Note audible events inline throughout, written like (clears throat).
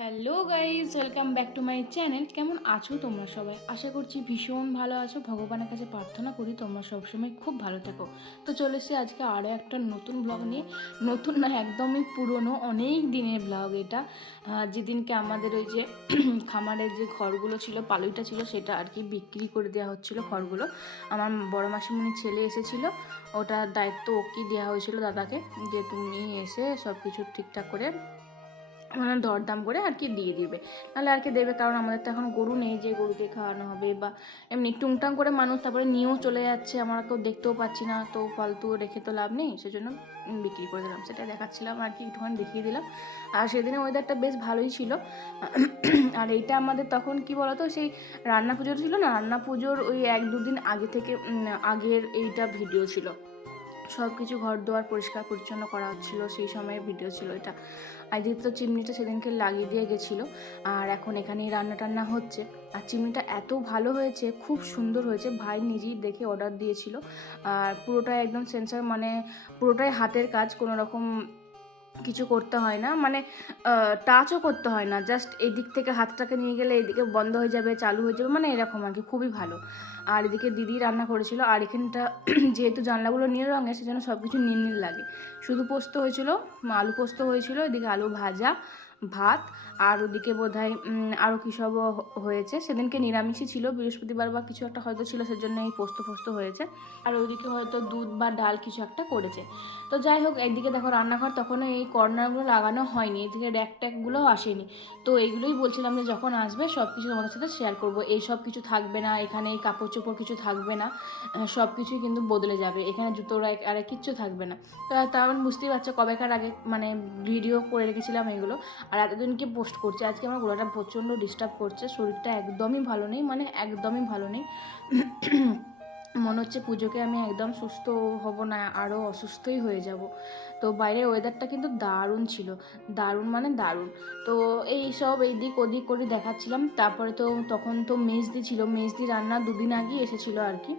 Hello guys welcome back to my channel. কেমন আছো তোমরা সবাই? আশা করছি ভীষণ ভালো আছো। ভগবানের কাছে প্রার্থনা করি তোমরা সবসময় খুব ভালো থেকো। তো চলে এসে আজকে আরও একটা নতুন ব্লগ নিয়ে। নতুন না, একদমই পুরনো, অনেক দিনের ব্লগ এটা। যেদিনকে আমাদের ওই যে (clears throat) খামারের যে ঘরগুলো ছিল, পালুইটা ছিল, সেটা আর কি বিক্রি করে দেওয়া হচ্ছিল ঘরগুলো। আমার বড় মাসিমণির ছেলে এসেছিল, ওটার দায়িত্ব ওকে দেওয়া হয়েছিল দাদাকে, যে তুমি এসে সব কিছু ঠিকঠাক করে মানে দরদাম করে আর কি দিয়ে দিবে। নাহলে আর কি দেবে, কারণ আমাদের তো এখন গরু নেই যে গরুকে খাওয়ানো হবে বা এমনি টুংটাং করে মানুষ তারপরে নিয়েও চলে যাচ্ছে, আমরা কেউ দেখতেও পাচ্ছি না, তো ফালতু রেখে তো লাভ নেই, সেজন্য বিক্রি করে দিলাম। সেটা দেখাচ্ছিলাম আর কি, একটুখানি দেখিয়ে দিলাম। আর সেদিনে ওয়েদারটা বেশ ভালোই ছিল। আর এইটা আমাদের তখন কি বলতো, সেই রান্না পুজোর ছিল না, রান্না পুজোর ওই এক দুদিন আগে থেকে আগের এইটা ভিডিও ছিল। সব কিছু ঘর দুয়ার পরিষ্কার পরিচ্ছন্ন করা হচ্ছিল, সেই সময়ের ভিডিও ছিল এটা। তো চিমনিটা সেদিনকে লাগিয়ে দিয়ে গেছিল, আর এখন এখানেই রান্না টান্না হচ্ছে। আর চিমনিটা এত ভালো হয়েছে, খুব সুন্দর হয়েছে, ভাই নিজেই দেখে অর্ডার দিয়েছিল। আর পুরোটাই একদম সেন্সার মানে পুরোটাই হাতের কাজ, কোনো রকম কিছু করতে হয় না। মানে টাচও করতে হয় না। জাস্ট এদিক দিক থেকে হাতটাকে নিয়ে গেলে এদিকে বন্ধ হয়ে যাবে, চালু হয়ে যাবে মানে এরকম আর কি, খুবই ভালো। আর এদিকে দিদি রান্না করেছিল, আর এখানটা (clears throat) যেহেতু জানলাগুলো নীল রঙের, সেজন্য সব কিছু নীল নীল লাগে। শুধু পোস্ত হয়েছিল, আলু পোস্ত হয়েছিল, এদিকে আলু ভাজা ভাত, আর ওদিকে বোধ হয় আরও কী সব হয়েছে। সেদিনকে নিরামিষই ছিল, বৃহস্পতিবার বা কিছু একটা হয়তো ছিল সেজন্য এই পোস্ত ফোস্ত হয়েছে। আর ওইদিকে হয়তো দুধ বা ডাল কিছু একটা করেছে। তো যাই হোক একদিকে দেখো রান্নাঘর তখনও এই কর্নারগুলো লাগানো হয়নি, এদিকে র্যাক ট্যাকগুলোও আসেনি। তো এইগুলোই বলছিলাম যে যখন আসবে সব কিছু তোমাদের সাথে শেয়ার করব। এই সব কিছু থাকবে না, এখানে এই কাপড় চোপড় কিছু থাকবে না সব কিছুই কিন্তু বদলে যাবে। এখানে জুতো আর কিচ্ছু থাকবে না। তো আমি বুঝতেই পারছ, কবেকার আগে মানে ভিডিও করে রেখেছিলাম এগুলো। আর এতদিনকে পোস্ট করছে? আজকে আমার গলাটা প্রচণ্ড ডিস্টার্ব করছে, শরীরটা একদমই ভালো নেই মানে একদমই ভালো নেই। (clears throat) মনে হচ্ছে পুজোকে আমি একদম সুস্থ হব না আরও অসুস্থই হয়ে যাব। তো বাইরের ওয়েদারটা কিন্তু দারুণ ছিল। দারুণ মানে দারুণ। তো এই সব এই দিক ওদিক করে দেখাচ্ছিলাম। তারপরে তো তখন তো মেজদি ছিল। মেজদি রান্না দুদিন আগেই এসেছিল আর কি।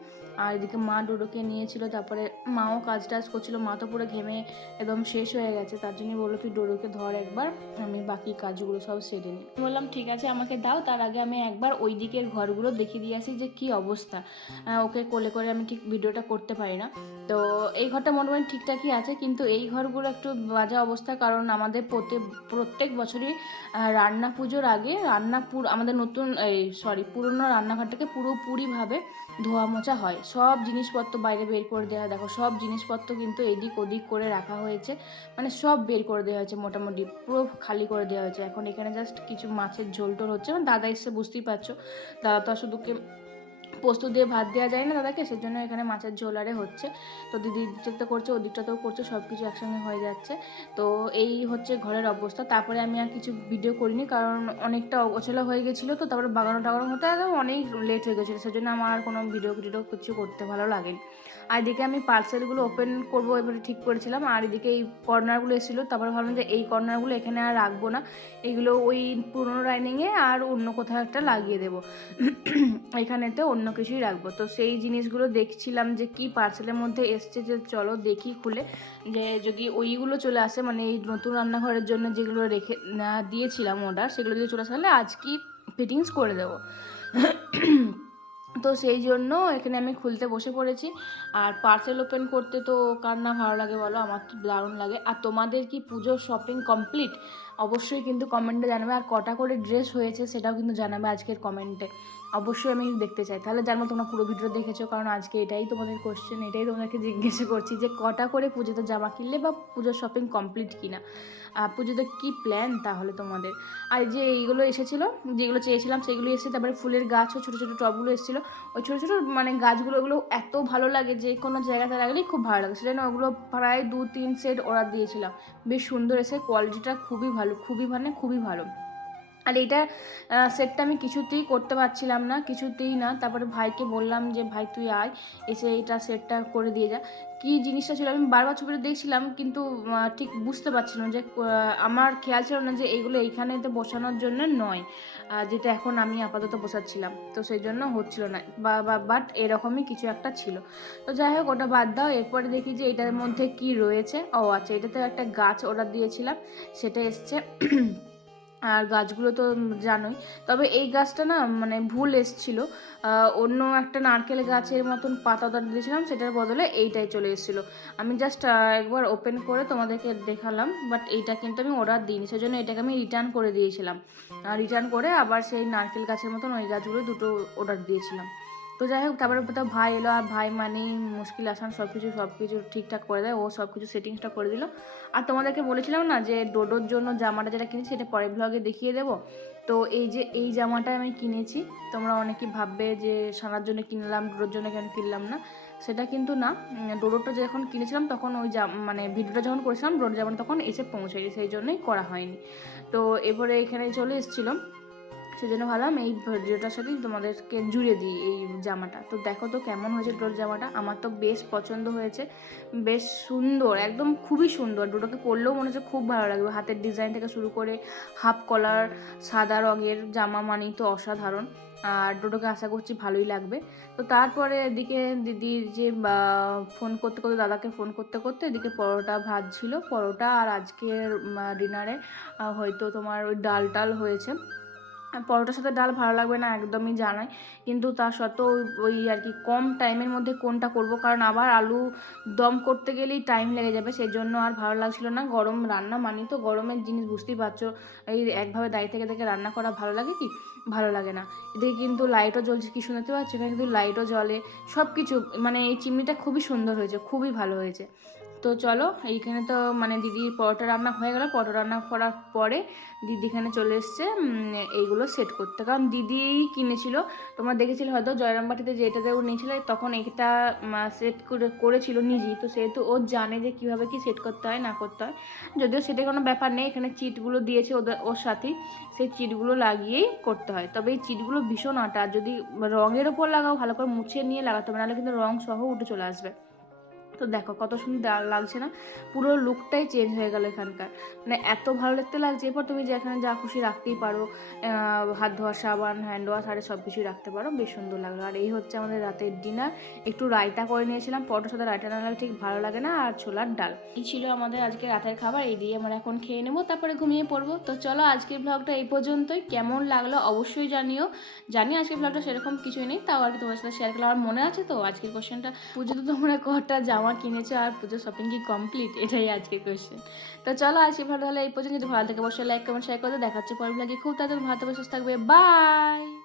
আর এদিকে মা ডোডোকে নিয়েছিল, তারপরে মাও কাজ টাজ করছিল, মা তো পুরো ঘেমে একদম শেষ হয়ে গেছে, তার জন্য বলল তুই ডোডোকে ধর একবার, আমি বাকি কাজগুলো সব সেরে নিই। বললাম, ঠিক আছে, আমাকে দাও, তার আগে আমি একবার ওই দিকের ঘরগুলো দেখিয়ে দিয়ে আসি যে কি অবস্থা। ওকে কোলে করে আমি ঠিক ভিডিওটা করতে পারি না। তো এই ঘরটা মোটামুটি ঠিকঠাকই আছে, কিন্তু এই ঘরগুলো একটু বাজে অবস্থা, কারণ আমাদের প্রত্যেক প্রত্যেক বছরই রান্না পুজোর আগে রান্না পুর আমাদের নতুন, এই সরি পুরনো রান্নাঘরটাকে পুরোপুরিভাবে ধোয়া মোছা হয়। সব জিনিসপত্র বাইরে বের করে দেওয়া দেখো, সব জিনিসপত্র কিন্তু এদিক ওদিক করে রাখা হয়েছে। মানে সব বের করে দেওয়া হয়েছে মোটামুটি, পুরো খালি করে দেওয়া হয়েছে। এখন এখানে জাস্ট কিছু মাছের ঝোল টোল হচ্ছে। মানে দাদা এসে বুঝতেই পারছ। দাদা তো আর শুধু কে পোস্ত দিয়ে ভাত দেওয়া যায় না দাদাকে, সেজন্য এখানে মাছের ঝোল আরে হচ্ছে। তো দিদি দিকটা করছে ওদিকটাতেও করছে সব কিছু একসঙ্গে হয়ে যাচ্ছে। তো এই হচ্ছে ঘরের অবস্থা। তারপরে আমি আর কিছু ভিডিও করিনি, কারণ অনেকটা অগোছলা হয়ে গেছিল তো, তারপরে বাগানো টাগানো হতে অনেক লেট হয়ে গেছিল। সেজন্য আমার কোনো ভিডিও ভিডিও কিছু করতে ভালো লাগেনি। আর এদিকে আমি পার্সেলগুলো ওপেন করব এবারে ঠিক করেছিলাম, আর এদিকে এই কর্নারগুলো এসেছিল, তারপরে ভাবলাম যে এই কর্নারগুলো এখানে আর রাখব না, এগুলো ওই পুরোনো ডাইনিংয়ে আর অন্য কোথাও একটা লাগিয়ে দেবো, এখানেতে অন্য কিছুই রাখব। তো সেই জিনিসগুলো দেখছিলাম যে কি পার্সেলের মধ্যে এসছে, যে চলো দেখি খুলে, যে যদি ওইগুলো চলে আসে মানে এই নতুন রান্নাঘরের জন্য যেগুলো রেখে দিয়েছিলাম অর্ডার সেগুলো যদি চলে আসে, তাহলে আজকেই ফিটিংস করে দেবো। তো সেই জন্য এখানে আমি খুলতে বসে পড়েছি। আর পার্সেল ওপেন করতে তো কার না ভালো লাগে বলো? আমার তো দারুণ লাগে। আর তোমাদের কি পুজো শপিং কমপ্লিট অবশ্যই কিন্তু কমেন্টে জানাবে। আর কটা করে ড্রেস হয়েছে সেটাও কিন্তু জানাবে আজকের কমেন্টে অবশ্যই আমি দেখতে চাই। তাহলে জানব তোমরা পুরো ভিডিও দেখেছ, কারণ আজকে এটাই তোমাদের কোশ্চেন এটাই তোমাদেরকে জিজ্ঞাসা করছি যে কটা করে পুজোতে জামা কিনলে বা পুজোর শপিং কমপ্লিট কিনা? পুজোতে কী প্ল্যান তাহলে তোমাদের? আর যে এইগুলো এসেছিল, যেগুলো চেয়েছিলাম সেগুলো এসেছে, তারপরে ফুলের গাছও ছোটো ছোটো টবগুলো এসেছিল। ওই ছোটো ছোটো মানে গাছগুলো, ওগুলো এত ভালো লাগে যে কোনো জায়গাতে লাগলেই খুব ভালো লাগে। সেজন্য ওগুলো প্রায় দু তিন সেট অর্ডার দিয়েছিলাম। বেশ সুন্দর এসে কোয়ালিটিটা খুবই ভালো, খুবই মানে খুবই ভালো। আর এইটা সেটটা আমি কিছুতেই করতে পারছিলাম না, কিছুতেই না। তারপরে ভাইকে বললাম যে, ভাই, তুই আয়, এসে এইটা সেটটা করে দিয়ে যা। কী জিনিসটা ছিল, আমি বারবার ছবিটা দেখছিলাম, কিন্তু ঠিক বুঝতে পারছিলাম যে আমার খেয়াল ছিল না যে এইগুলো এইখানেতে বসানোর জন্য নয় যেটা এখন আমি আপাতত বসাচ্ছিলাম। তো সেই জন্য হচ্ছিল না, বা বাট এরকমই কিছু একটা ছিল। তো যাই হোক, ওটা বাদ দাও, এরপরে দেখি যে, এটার মধ্যে কি রয়েছে। ও আচ্ছা এটাতে একটা গাছ অর্ডার দিয়েছিলাম, সেটা এসছে। আর গাছগুলো তো জানোই। তবে এই গাছটা না মানে ভুল এসছিল। অন্য একটা নারকেল গাছের মতন পাতা অর্ডার দিয়েছিলাম, সেটার বদলে এইটাই চলে এসেছিল। আমি জাস্ট একবার ওপেন করে তোমাদেরকে দেখালাম বাট এইটা কিন্তু আমি অর্ডার দিইনি সেই জন্য এটাকে আমি রিটার্ন করে দিয়েছিলাম। রিটার্ন করে আবার সেই নারকেল গাছের মতন ওই গাছগুলো দুটো অর্ডার দিয়েছিলাম। তো যাই হোক, তারপরে তো ভাই এলো আর ভাই মানে মুশকিল আসান সব কিছু সব কিছু ঠিকঠাক করে দেয়। ও সব কিছু সেটিংসটা করে দিল। আর তোমাদেরকে বলেছিলাম না যে ডোডোর জন্য জামাটা যেটা কিনেছি, সেটা পরের ব্লগে দেখিয়ে দেবো। তো এই যে এই জামাটা আমি কিনেছি। তোমরা অনেকেই ভাববে যে সানার জন্য কিনলাম, ডোডোর জন্য কেন কিনলাম না? সেটা কিন্তু না। ডোডোটা যখন কিনেছিলাম, তখন ওই জাম মানে ভিডিওটা যখন করেছিলাম ডোডো যেমন তখন এসে পৌঁছায়নি সেই জন্যই করা হয়নি। তো এবারে এখানে চলে এসেছিলাম। সেই জন্য ভাবলাম এই ভিডিওটার সাথেই তোমাদেরকে জুড়ে দিই এই জামাটা। তো দেখো তো কেমন হয়েছে ডোর জামাটা। আমার তো বেশ পছন্দ হয়েছে। বেশ সুন্দর, একদম খুবই সুন্দর। ডোটোকে পরলেও মনে হচ্ছে খুব ভালো লাগবে। হাতের ডিজাইন থেকে শুরু করে হাফ কলার, সাদা রঙের জামা মানেই তো অসাধারণ। আর ডোটোকে আশা করছি ভালোই লাগবে। তো তারপরে এদিকে দিদির যে ফোন করতে করতে, দাদাকে ফোন করতে করতে এদিকে পরোটা ভাত ছিল। পরোটা আর আজকের ডিনারে হয়তো তোমার ওই ডাল টাল হয়েছে। পরোটার সাথে ডাল ভালো লাগবে না, একদমই জানাই। কিন্তু তা সত্ত্বেও ওই- আর কি কম টাইমের মধ্যে কোনটা করব? কারণ আবার আলু দম করতে গেলেই টাইম লেগে যাবে সেই জন্য আর ভালো লাগছিল না। গরম রান্না মানি তো গরমের জিনিস, বুঝতেই পারছ। এই একভাবে দাঁড়িয়ে থেকে থেকে রান্না করা ভালো লাগে কি? ভালো লাগে না। এদিকে কিন্তু লাইটও জ্বলছে, কি শুনতে পাচ্ছ? এখানে কিন্তু লাইটও জ্বলে সব কিছু মানে এই চিমনিটা খুবই সুন্দর হয়েছে, খুবই ভালো হয়েছে। তো চলো, এইখানে তো মানে দিদির পরোটা রান্না হয়ে গেল। পরোটা রান্না করার পরে দিদি এখানে চলে এসছে এইগুলো সেট করতে। কারণ দিদিই কিনেছিল। তোমরা দেখেছিলে হয়তো জয়রামবাটিতে যেটাতে ও নিয়েছিল, তখন এটা সেট করে, করেছিল নিজেই। তো সেহেতু ও জানে যে কীভাবে কি সেট করতে হয়, না করতে হয়। যদিও সেটা কোনো ব্যাপার নেই, এখানে চিটগুলো দিয়েছে ওদের, ওর সাথেই। সেই চিটগুলো লাগিয়েই করতে হয়। তবে এই চিটগুলো ভীষণ আটা। যদি রঙের ওপর লাগাও, ভালো করে মুছে নিয়ে লাগাতে হবে, নাহলে কিন্তু রং সহ উঠে চলে আসবে। তো দেখো কত সুন্দর লাগছে না? পুরো লুকটাই চেঞ্জ হয়ে গেল এখানকার। মানে এত ভালো দেখতে লাগছে, এরপর তুমি যে এখানে যা খুশি রাখতেই পারো হাত ধোয়া, সাবান হ্যান্ড ওয়াশ আরে সব কিছুই রাখতে পারো, বেশ সুন্দর লাগল। আর এই হচ্ছে আমাদের রাতের ডিনার একটু রায়তা করে নিয়েছিলাম, পরোটার সাথে রায়তা না ঠিক ভালো লাগে না, আর ছোলার ডাল। এই ছিল আমাদের আজকে রাতের খাবার, এই দিয়ে আমরা এখন খেয়ে নেব, তারপরে ঘুমিয়ে পড়ব। তো চলো আজকের ব্লগটা এই পর্যন্তই। কেমন লাগল অবশ্যই জানিও। জানি আজকের ব্লগটা সেরকম কিছুই নেই, তাও আর কি তোমার সাথে শেয়ার করলাম। আমার মনে আছে তো আজকের কোশ্চেনটা পুজো তো তোমরা কটা জামা কিনেছো আর পুজো শপিং কি কমপ্লিট এটাই আজকে কোয়েশ্চেন তো চলো আজকে ভালো তাহলে এই পর্যন্ত যদি ভালো থাকে অবশ্যই লাইক কমেন্ট শেয়ার করে দেখাচ্ছে পরের লাগে খুব তাদের ভালো সুস্থ থাকবে। বাই